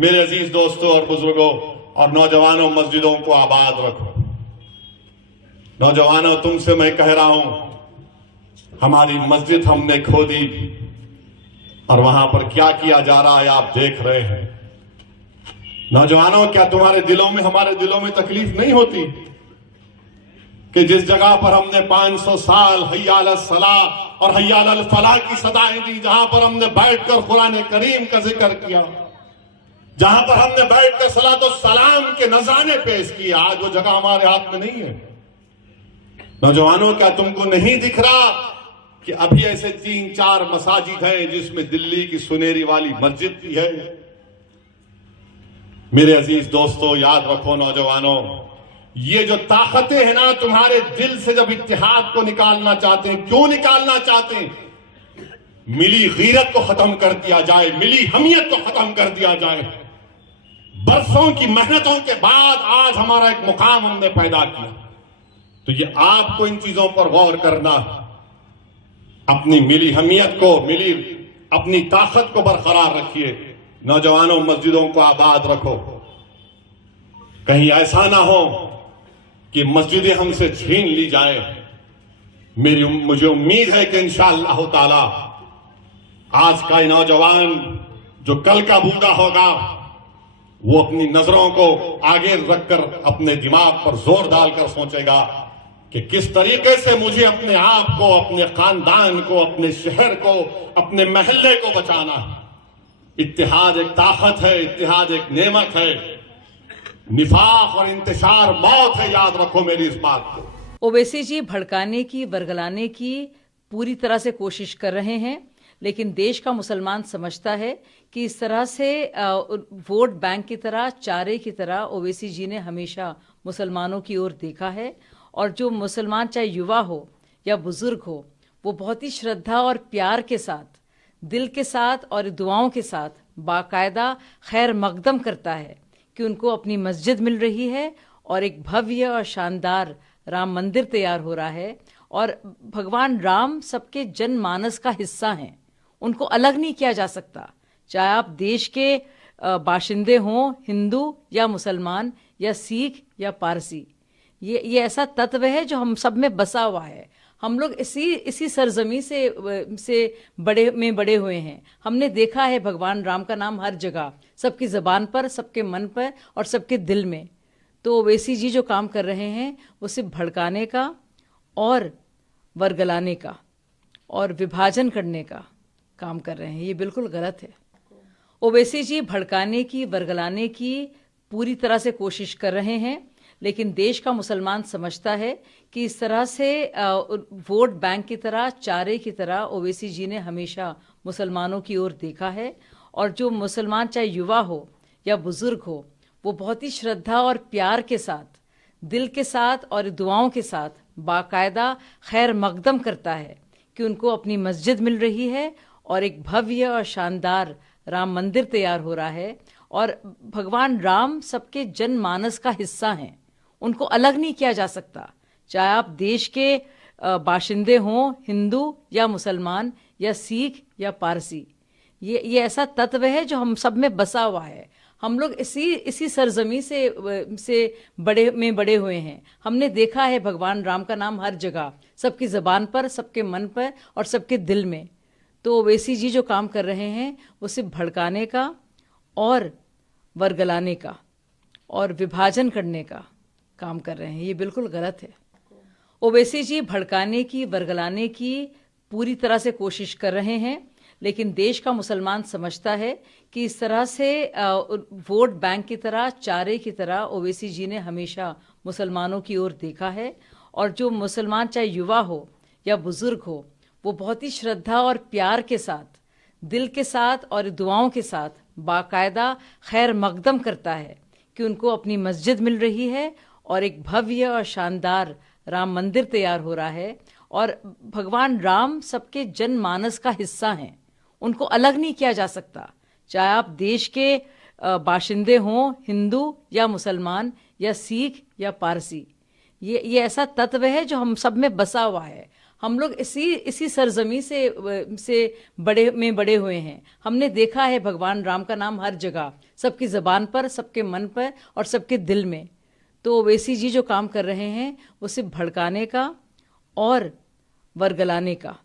मेरे अजीज दोस्तों और बुजुर्गों और नौजवानों, मस्जिदों को आबाद रखो। नौजवानों, तुमसे मैं कह रहा हूं, हमारी मस्जिद हमने खो दी और वहां पर क्या किया जा रहा है आप देख रहे हैं। नौजवानों, क्या तुम्हारे दिलों में, हमारे दिलों में तकलीफ नहीं होती कि जिस जगह पर हमने 500 साल हय्या अल सलाह और हय्या अल फलाह की सदाएं दी, जहां पर हमने बैठकर कुरान करीम का जिक्र किया, जहां पर हमने बैठकर सलातो सलाम के नजराने पेश किए, आज वो जगह हमारे हाथ में नहीं है। नौजवानों, क्या तुमको नहीं दिख रहा कि अभी ऐसे 3-4 मसाजिद हैं जिसमें दिल्ली की सुनेरी वाली मस्जिद भी है। मेरे अजीज दोस्तों, याद रखो नौजवानों, ये जो ताकतें हैं ना, तुम्हारे दिल से जब इत्तेहाद को निकालना चाहते हैं, क्यों निकालना चाहते हैं? मिली गीरत को खत्म कर दिया जाए, मिली हमियत को खत्म कर दिया जाए। बरसों की मेहनतों के बाद आज हमारा एक मुकाम हमने पैदा किया, तो ये आपको इन चीजों पर गौर करना, अपनी मिली हमियत को, मिली अपनी ताकत को बरकरार रखिए। नौजवानों, मस्जिदों को आबाद रखो। कहीं ऐसा ना हो कि मस्जिदें हमसे छीन ली जाए। मुझे उम्मीद है कि इंशाअल्लाह ताला आज का नौजवान जो कल का बूढ़ा होगा, वो अपनी नजरों को आगे रखकर अपने दिमाग पर जोर डालकर सोचेगा कि किस तरीके से मुझे अपने आप को, अपने खानदान को, अपने शहर को, अपने महल्ले को बचाना है। इत्तेहाद एक ताकत है, इत्तेहाद एक नेमत है। निफाक और इंतशार मौत है, याद रखो मेरी इस बात को। ओवैसी जी भड़काने की, बरगलाने की पूरी तरह से कोशिश कर रहे हैं, लेकिन देश का मुसलमान समझता है कि इस तरह से वोट बैंक की तरह, चारे की तरह ओवैसी जी ने हमेशा मुसलमानों की ओर देखा है। और जो मुसलमान, चाहे युवा हो या बुजुर्ग हो, वो बहुत ही श्रद्धा और प्यार के साथ, दिल के साथ और दुआओं के साथ बाकायदा खैर मकदम करता है कि उनको अपनी मस्जिद मिल रही है और एक भव्य और शानदार राम मंदिर तैयार हो रहा है। और भगवान राम सबके जनमानस का हिस्सा हैं, उनको अलग नहीं किया जा सकता, चाहे आप देश के बाशिंदे हों, हिंदू या मुसलमान या सिख या पारसी। ये ऐसा तत्व है जो हम सब में बसा हुआ है। हम लोग इसी सरजमी से बड़े हुए हैं। हमने देखा है भगवान राम का नाम हर जगह, सबकी ज़बान पर, सबके मन पर और सबके दिल में। तो ओवैसी जी जो काम कर रहे हैं वो सिर्फ भड़काने का और वरगलाने का और विभाजन करने का काम कर रहे हैं। ये बिल्कुल गलत है। ओवैसी जी भड़काने की, वरगलाने की पूरी तरह से कोशिश कर रहे हैं, लेकिन देश का मुसलमान समझता है कि इस तरह से वोट बैंक की तरह, चारे की तरह ओवैसी जी ने हमेशा मुसलमानों की ओर देखा है। और जो मुसलमान, चाहे युवा हो या बुजुर्ग हो, वो बहुत ही श्रद्धा और प्यार के साथ, दिल के साथ और दुआओं के साथ बाकायदा खैर मकदम करता है कि उनको अपनी मस्जिद मिल रही है और एक भव्य और शानदार राम मंदिर तैयार हो रहा है। और भगवान राम सबके जनमानस का हिस्सा हैं, उनको अलग नहीं किया जा सकता, चाहे आप देश के बाशिंदे हों, हिंदू या मुसलमान या सिख या पारसी। ये ऐसा तत्व है जो हम सब में बसा हुआ है। हम लोग इसी सरजमी से बड़े हुए हैं। हमने देखा है भगवान राम का नाम हर जगह, सबकी ज़बान पर, सबके मन पर और सबके दिल में। तो ओवैसी जी जो काम कर रहे हैं वो सिर्फ भड़काने का और वरगलाने का और विभाजन करने का काम कर रहे हैं। ये बिल्कुल गलत है। ओवैसी जी भड़काने की, वरगलाने की पूरी तरह से कोशिश कर रहे हैं, लेकिन देश का मुसलमान समझता है कि इस तरह से वोट बैंक की तरह, चारे की तरह ओवैसी जी ने हमेशा मुसलमानों की ओर देखा है। और जो मुसलमान, चाहे युवा हो या बुजुर्ग हो, वो बहुत ही श्रद्धा और प्यार के साथ, दिल के साथ और दुआओं के साथ बाकायदा खैर मकदम करता है कि उनको अपनी मस्जिद मिल रही है और एक भव्य और शानदार राम मंदिर तैयार हो रहा है। और भगवान राम सबके जनमानस का हिस्सा हैं, उनको अलग नहीं किया जा सकता, चाहे आप देश के बाशिंदे हों, हिंदू या मुसलमान या सिख या पारसी। ये ऐसा तत्व है जो हम सब में बसा हुआ है। हम लोग इसी सरजमी से बड़े हुए हैं। हमने देखा है भगवान राम का नाम हर जगह, सबकी ज़बान पर, सबके मन पर और सबके दिल में। तो ओवैसी जी जो काम कर रहे हैं वो सिर्फ भड़काने का और वर्गलाने का